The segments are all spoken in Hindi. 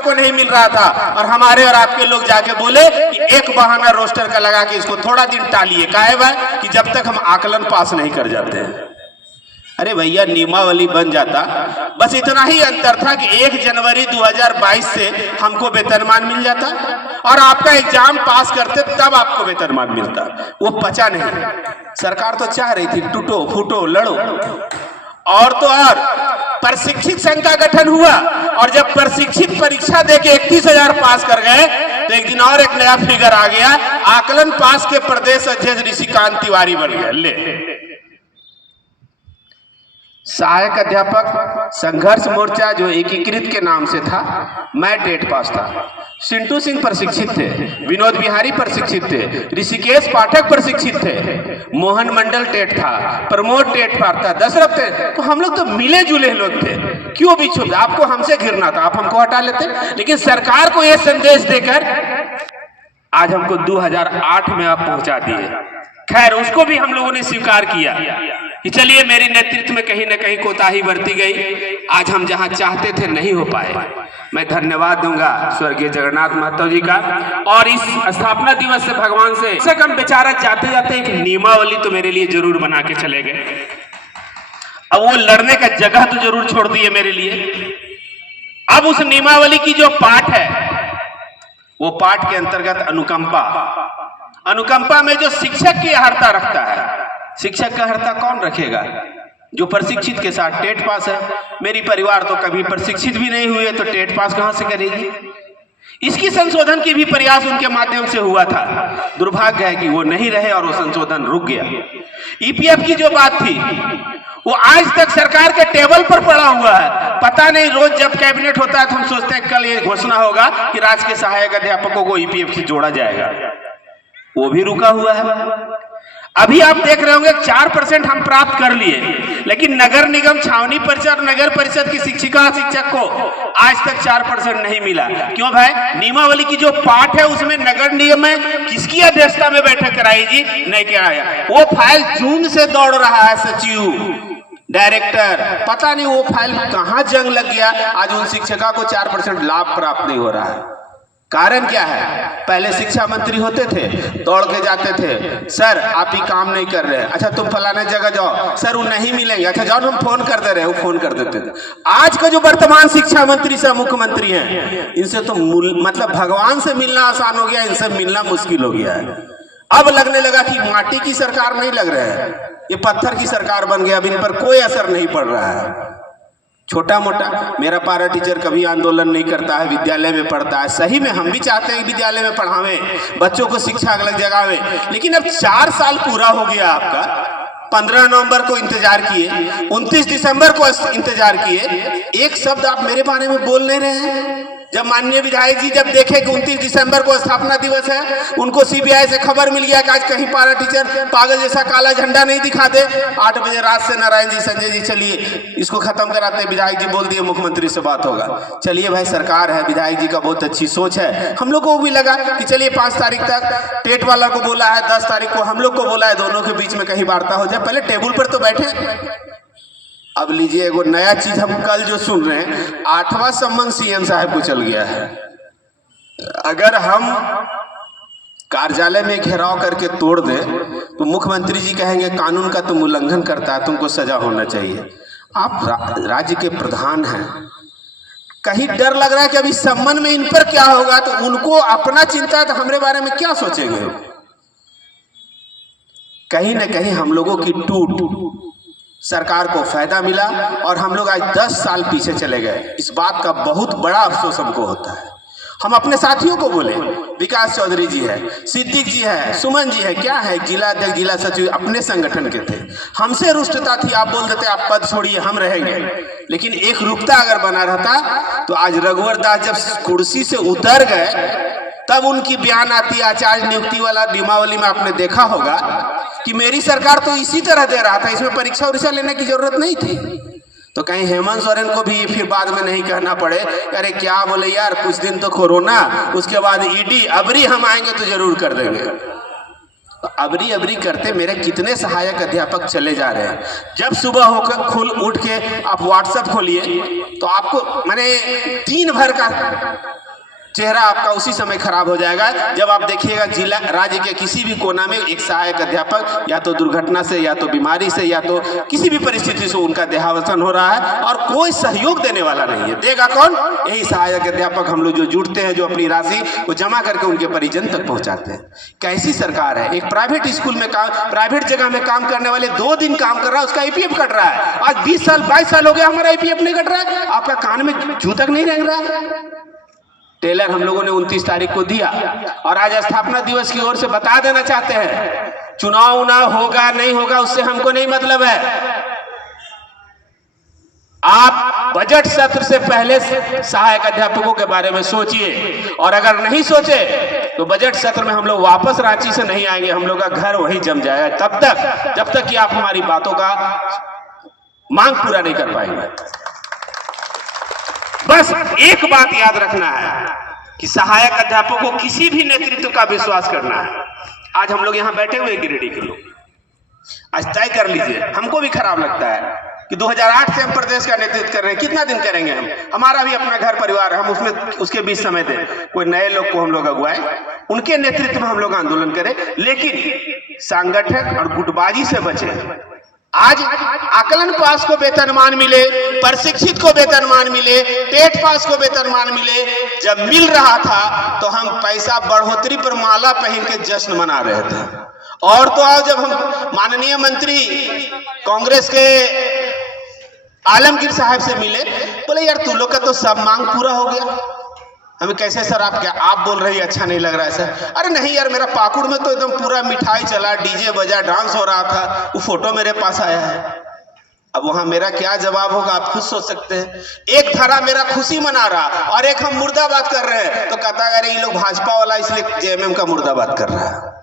सरकार को नहीं मिल रहा था और हमारे और आपके लोग जाके बोले कि एक बहाना रोस्टर का लगा के इसको थोड़ा दिन टालिए, काहे भाई कि जब तक हम आकलन पास नहीं कर जाते हैं। अरे भैया नियमावली बन जाता, बस इतना ही अंतर था कि 1 जनवरी 2022 से हमको वेतनमान मिल जाता और आपका एग्जाम पास करते तब आपको वेतनमान मिलता। वो पचा नहीं। सरकार तो चाह रही थी टूटो फूटो लड़ो, और तो और प्रशिक्षित संघ का गठन हुआ और जब प्रशिक्षित परीक्षा देके 31,000 पास कर गए तो एक दिन और एक नया फिगर आ गया, आकलन पास के प्रदेश अध्यक्ष ऋषिकांत तिवारी बन गए। ले सहायक अध्यापक संघर्ष मोर्चा जो एकीकृत के नाम से था, मैं टेट पास था। सिंटू सिंह प्रशिक्षित थे, विनोद बिहारी प्रशिक्षित थे, ऋषिकेश पाठक प्रशिक्षित थे, मोहन मंडल टेट था, प्रमोद टेट पास था, दशरथ थे। तो हम लोग तो मिले जुले लोग थे, क्यों भी छुप, आपको हमसे घिरना था, आप हमको हटा लेते। लेकिन सरकार को यह संदेश देकर आज हमको 2008 में आप पहुंचा दिए। खैर उसको भी हम लोगों ने स्वीकार किया कि चलिए मेरे नेतृत्व में कहीं ना कहीं कोताही बरती गई, आज हम जहां चाहते थे नहीं हो पाए। मैं धन्यवाद दूंगा स्वर्गीय जगन्नाथ महतो जी का, और इस स्थापना दिवस से भगवान से कम बेचारा जाते जाते एक नियमावली तो मेरे लिए जरूर बना के चले गए। अब वो लड़ने का जगह तो जरूर छोड़ दिए मेरे लिए। अब उस नियमावली की जो पाठ है, वो पाठ के अंतर्गत अनुकंपा में जो शिक्षक की अहर्ता रखता है, शिक्षक का अहर्ता कौन रखेगा? जो प्रशिक्षित के साथ टेट पास है। मेरी परिवार तो कभी प्रशिक्षित भी नहीं हुए तो टेट पास कहां से करेगी? इसकी संशोधन की भी प्रयास उनके माध्यम से हुआ था, दुर्भाग्य है कि वो नहीं रहे और वो संशोधन रुक गया। ईपीएफ की जो बात थी वो आज तक सरकार के टेबल पर पड़ा हुआ है। पता नहीं रोज जब कैबिनेट होता है तो हम सोचते हैं कल ये घोषणा होगा कि राज्य के सहायक अध्यापकों को ईपीएफ से जोड़ा जाएगा, वो भी रुका हुआ है। अभी आप देख रहे होंगे 4% हम प्राप्त कर लिए, लेकिन नगर निगम छावनी परिषद और नगर परिषद की शिक्षिका शिक्षक को आज तक 4% नहीं मिला। क्यों भाई? नियमावली की जो पाठ है उसमें नगर निगम में किसकी अध्यक्षता में बैठक कराई जी? नहीं कराया। वो फाइल जून से दौड़ रहा है, सचिव डायरेक्टर, पता नहीं वो फाइल कहां जंग लग गया, आज उन शिक्षिका को 4% लाभ प्राप्त नहीं हो रहा है। कारण क्या है? पहले शिक्षा मंत्री होते थे, दौड़ के जाते थे, सर आप ही काम नहीं कर रहे, अच्छा तुम फलाने जगह जाओ, सर वो नहीं मिलेंगे, अच्छा जाओ हम फोन कर दे रहे, वो फोन कर देते थे। आज का जो वर्तमान शिक्षा मंत्री से मुख्यमंत्री हैं, इनसे तो मतलब भगवान से मिलना आसान हो गया, इनसे मिलना मुश्किल हो गया है। अब लगने लगा कि माटी की सरकार नहीं लग रहा है, ये पत्थर की सरकार बन गया। अब इन पर कोई असर नहीं पड़ रहा है। छोटा मोटा मेरा पारा टीचर कभी आंदोलन नहीं करता है, विद्यालय में पढ़ता है। सही में हम भी चाहते हैं विद्यालय में पढ़ावें, बच्चों को शिक्षा अलग जगह में, लेकिन अब 4 साल पूरा हो गया आपका। 15 नवंबर को इंतजार किए, 29 दिसंबर को इंतजार किए, एक शब्द आप मेरे बारे में बोल नहीं रहे हैं। जब माननीय विधायक जी जब देखे कि 29 दिसंबर को स्थापना दिवस है, उनको सीबीआई से खबर मिल गया कि आज कहीं पारा टीचर पागल जैसा काला झंडा नहीं दिखा दे। 8 बजे रात से नारायण जी, संजय जी चलिए इसको खत्म कराते। विधायक जी बोल दिए मुख्यमंत्री से बात होगा। चलिए भाई सरकार है, विधायक जी का बहुत अच्छी सोच है। हम लोग को भी लगा कि चलिए 5 तारीख तक टेट वाला को बोला है, 10 तारीख को हम लोग को बोला है, दोनों के बीच में कहीं वार्ता हो जाए, पहले टेबल पर तो बैठे। अब लीजिए एगो नया चीज हम कल जो सुन रहे हैं, 8वां सम्मन सीएम साहब को चल गया है। अगर हम कार्यालय में घेराव करके तोड़ दें तो मुख्यमंत्री जी कहेंगे कानून का तुम उल्लंघन करता है, तुमको सजा होना चाहिए। आप राज्य के प्रधान हैं, कहीं डर लग रहा है कि अभी सम्मन में इन पर क्या होगा, तो उनको अपना चिंता है तो हमारे बारे में क्या सोचेंगे। कहीं ना कहीं हम लोगों की टूट सरकार को फायदा मिला और हम लोग आज 10 साल पीछे चले गए। इस बात का बहुत बड़ा अफसोस हमको होता है। हम अपने साथियों को बोले, विकास चौधरी जी है, सिद्दीक जी है, सुमन जी है, क्या है जिला अध्यक्ष जिला सचिव अपने संगठन के थे, हमसे रुष्टता थी, आप बोल देते आप पद छोड़िए हम रहेंगे। लेकिन एक रूपता अगर बना रहता तो आज रघुवर दास जब कुर्सी से उतर गए तब उनकी बयान आती आचार्य नियुक्ति वाला नियमावली में आपने देखा होगा कि मेरी सरकार तो इसी तरह दे रहा था, इसमें परीक्षा उरीक्षा लेने की जरूरत नहीं थी। तो कहीं हेमंत सोरेन को भी फिर बाद में नहीं कहना पड़े अरे क्या बोले यार, कुछ दिन तो कोरोना, उसके बाद ईडी, अबरी हम आएंगे तो जरूर कर देंगे। तो अबरी अबरी करते मेरे कितने सहायक अध्यापक चले जा रहे हैं। जब सुबह होकर उठ के आप व्हाट्सएप खोलिए तो आपको मैंने दिन भर का चेहरा आपका उसी समय खराब हो जाएगा जब आप देखिएगा जिला राज्य के किसी भी कोना में एक सहायक अध्यापक या तो दुर्घटना से या तो बीमारी से या तो किसी भी परिस्थिति से उनका देहावसान हो रहा है और कोई सहयोग देने वाला नहीं है। देगा कौन? यही सहायक अध्यापक हम लोग जो जुटते हैं, जो अपनी राशि को जमा करके उनके परिजन तक पहुंचाते हैं। कैसी सरकार है? एक प्राइवेट स्कूल में काम, प्राइवेट जगह में काम करने वाले 2 दिन काम कर रहा है, उसका ईपीएफ कट रहा है। आज 20 साल 22 साल हो गया हमारा ईपीएफ नहीं कट रहा है। आपका कान में जू तक नहीं रेंग रहा है। टेलर हम लोगों ने 29 तारीख को दिया और आज स्थापना दिवस की ओर से बता देना चाहते हैं, चुनाव ना होगा नहीं होगा उससे हमको नहीं मतलब है। आप बजट सत्र से पहले सहायक अध्यापकों के बारे में सोचिए और अगर नहीं सोचे तो बजट सत्र में हम लोग वापस रांची से नहीं आएंगे, हम लोग का घर वहीं जम जाएगा तब तक जब तक कि आप हमारी बातों का मांग पूरा नहीं कर पाएंगे। बस एक बात याद रखना है कि सहायक अध्यापकों को किसी भी नेतृत्व का विश्वास करना है। आज हम लोग यहां बैठे हुए गिरिडीह के लोग, आज तय कर लीजिए। हमको भी खराब लगता है कि 2008 से हम प्रदेश का नेतृत्व कर रहे हैं, कितना दिन करेंगे हम? हमारा भी अपना घर परिवार है, हम उसमें उसके बीच समय दें। कोई नए लोग को हम लोग अगुवाएं, उनके नेतृत्व में हम लोग आंदोलन करें, लेकिन संगठन और गुटबाजी से बचे। आज आकलन पास को वेतनमान मिले, प्रशिक्षित को वेतनमान मिले, टेट पास को वेतनमान मिले, जब मिल रहा था तो हम पैसा बढ़ोतरी पर माला पहन के जश्न मना रहे थे। और तो आओ जब हम माननीय मंत्री कांग्रेस के आलमगीर साहब से मिले, बोले यार तू लोग का तो सब मांग पूरा हो गया। हमें कैसे सर आप क्या आप बोल रही अच्छा नहीं लग रहा है सर? अरे नहीं यार, मेरा पाकुड़ में तो एकदम पूरा मिठाई चला, डीजे बजा, डांस हो रहा था, वो फोटो मेरे पास आया है। अब वहां मेरा क्या जवाब होगा आप खुद सोच सकते हैं। एक धारा मेरा खुशी मना रहा और एक हम मुर्दाबाद कर रहे हैं, तो कहता है अरे ये लोग भाजपा वाला इसलिए जेएमएम का मुर्दाबाद कर रहा है।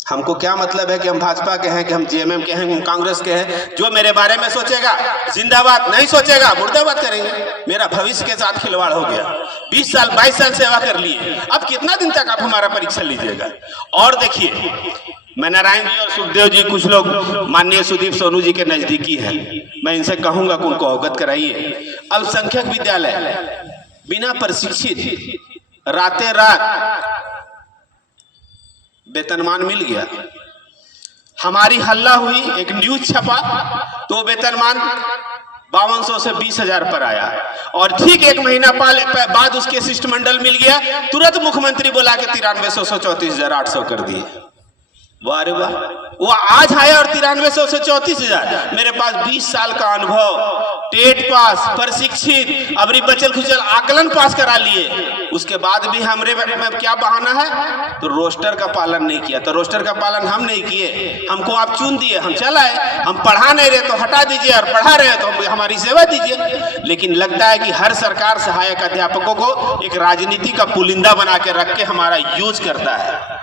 हमको क्या मतलब है कि हम भाजपा के हैं, कि हम जेएमएम के हैं, हम कांग्रेस के हैं? जो मेरे बारे में सोचेगा जिंदाबाद, नहीं सोचेगा मुर्दाबाद करेंगे। मेरा भविष्य के साथ खिलवाड़ हो गया। 20 साल 22 साल सेवा कर लिए, अब कितना दिन तक आप हमारा परीक्षा लीजिएगा? और देखिए, मैं नारायण जी और सुखदेव जी, कुछ लोग माननीय सुदीप सोनू जी के नजदीकी हैं, मैं इनसे कहूंगा कि उनको अवगत कराइए। अल्पसंख्यक विद्यालय बिना प्रशिक्षित रातें रात वेतनमान मिल गया। हमारी हल्ला हुई, एक न्यूज छपा तो वेतनमान 5200 से 20,000 पर आया और ठीक 1 महीना बाद उसके शिष्टमंडल मिल गया। तुरंत मुख्यमंत्री बोला कि 9300 से 34,800 कर दिए। वाह रे वाह, वो आज आया और 9300 से 34,000। मेरे पास 20 साल का अनुभव, टेट पास, प्रशिक्षित, अबरी बचल खुचल आकलन पास करा लिए, उसके बाद भी हमरे में क्या बहाना है? तो रोस्टर का पालन नहीं किया। तो रोस्टर का पालन हम नहीं किए, हमको आप चुन दिए, हम चलाए। हम पढ़ा नहीं रहे तो हटा दीजिए और पढ़ा रहे तो हमारी सेवा दीजिए। लेकिन लगता है कि हर सरकार सहायक अध्यापकों को एक राजनीति का पुलिंदा बना के रख के हमारा यूज करता है।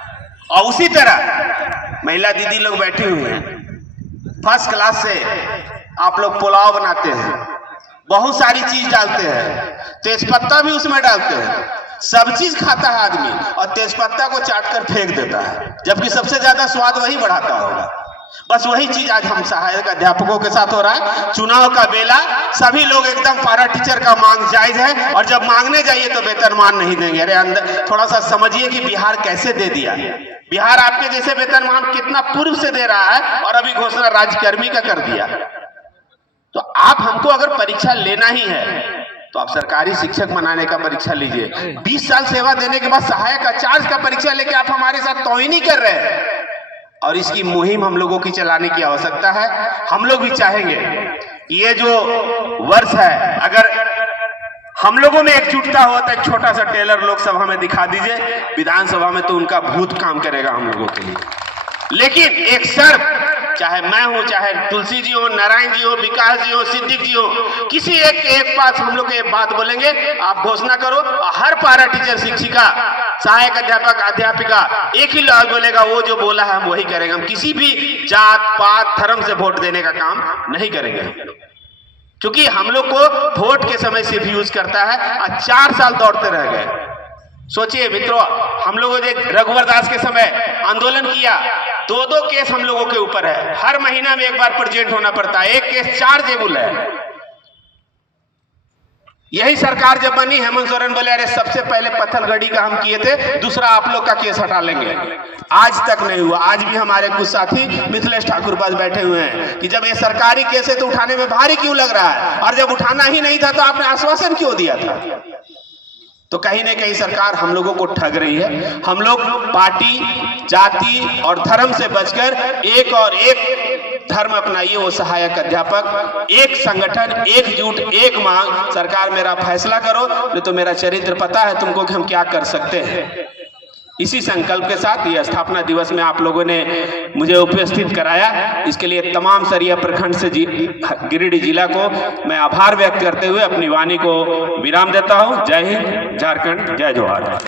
और उसी तरह महिला दीदी लोग बैठी हुई हैं, फर्स्ट क्लास से आप लोग पुलाव बनाते हैं, बहुत सारी चीज डालते हैं, तेजपत्ता भी उसमें डालते हैं, सब चीज खाता है आदमी और तेजपत्ता को चाट कर फेंक देता है, जबकि सबसे ज्यादा स्वाद वही बढ़ाता होगा। बस वही चीज आज हम सहायक अध्यापकों के साथ हो रहा है। चुनाव का बेला, सभी लोग एकदम पारा टीचर का मांग जायज है और जब मांगने जाइए तो वेतनमान नहीं देंगे। अरे अंदर थोड़ा सा समझिए कि बिहार कैसे दे दिया। बिहार आपके जैसे वेतनमान कितना पूर्व से दे रहा है और अभी घोषणा राज्यकर्मी का कर दिया। तो आप हमको अगर परीक्षा लेना ही है तो आप सरकारी शिक्षक बनाने का परीक्षा लीजिए। 20 साल सेवा देने के बाद सहायक आचार्य का परीक्षा लेके आप हमारे साथ तौहीनी कर रहे हैं। और इसकी मुहिम हम लोगों की चलाने की आवश्यकता है। हम लोग भी चाहेंगे ये जो वर्ष है, अगर हम लोगों में एकजुटता हो तो एक छोटा सा टेलर लोकसभा में दिखा दीजिए, विधानसभा में तो उनका भूत काम करेगा हम लोगों के लिए। लेकिन एक शर्त, चाहे मैं हूं, चाहे तुलसी जी हो, नारायण जी हो, विकास जी हो, सिद्दीक जी हो, किसी एक पास हम लोग एक बात बोलेंगे, आप घोषणा करो और हर पारा टीचर, शिक्षिका, सहायक अध्यापक, अध्यापिका एक ही लफ्ज बोलेगा, वो जो बोला है हम वही करेंगे। हम किसी भी जात पात धर्म से वोट देने का काम नहीं करेंगे, क्योंकि हम लोग को वोट के समय सिर्फ यूज करता है और 4 साल दौड़ते रह गए। सोचिए मित्रों, हम लोग रघुवर दास के समय आंदोलन किया, 2-2 केस हम लोगों के ऊपर है, हर महीना में एक बार प्रेजेंट होना पड़ता है, एक केस चार्जेबल है। यही सरकार जब बनी, हेमंत सोरेन बोले अरे सबसे पहले पत्थलगड़ी का हम किए थे, दूसरा आप लोग का केस हटा लेंगे। आज तक नहीं हुआ। आज भी हमारे कुछ साथी मिथिलेश ठाकुर पास बैठे हुए हैं कि जब ये सरकारी केस है तो उठाने में भारी क्यों लग रहा है, और जब उठाना ही नहीं था तो आपने आश्वासन क्यों दिया था। तो कहीं ना कहीं सरकार हम लोगों को ठग रही है। हम लोग पार्टी, जाति और धर्म से बचकर एक और एक धर्म अपनाइए, वो सहायक अध्यापक, एक संगठन, एकजुट, एक मांग। सरकार मेरा फैसला करो, नहीं तो मेरा चरित्र पता है तुमको कि हम क्या कर सकते हैं। इसी संकल्प के साथ ये स्थापना दिवस में आप लोगों ने मुझे उपस्थित कराया, इसके लिए तमाम सरिया प्रखंड से गिरिडीह जिला को मैं आभार व्यक्त करते हुए अपनी वाणी को विराम देता हूं। जय हिंद, झारखंड, जय जोहार।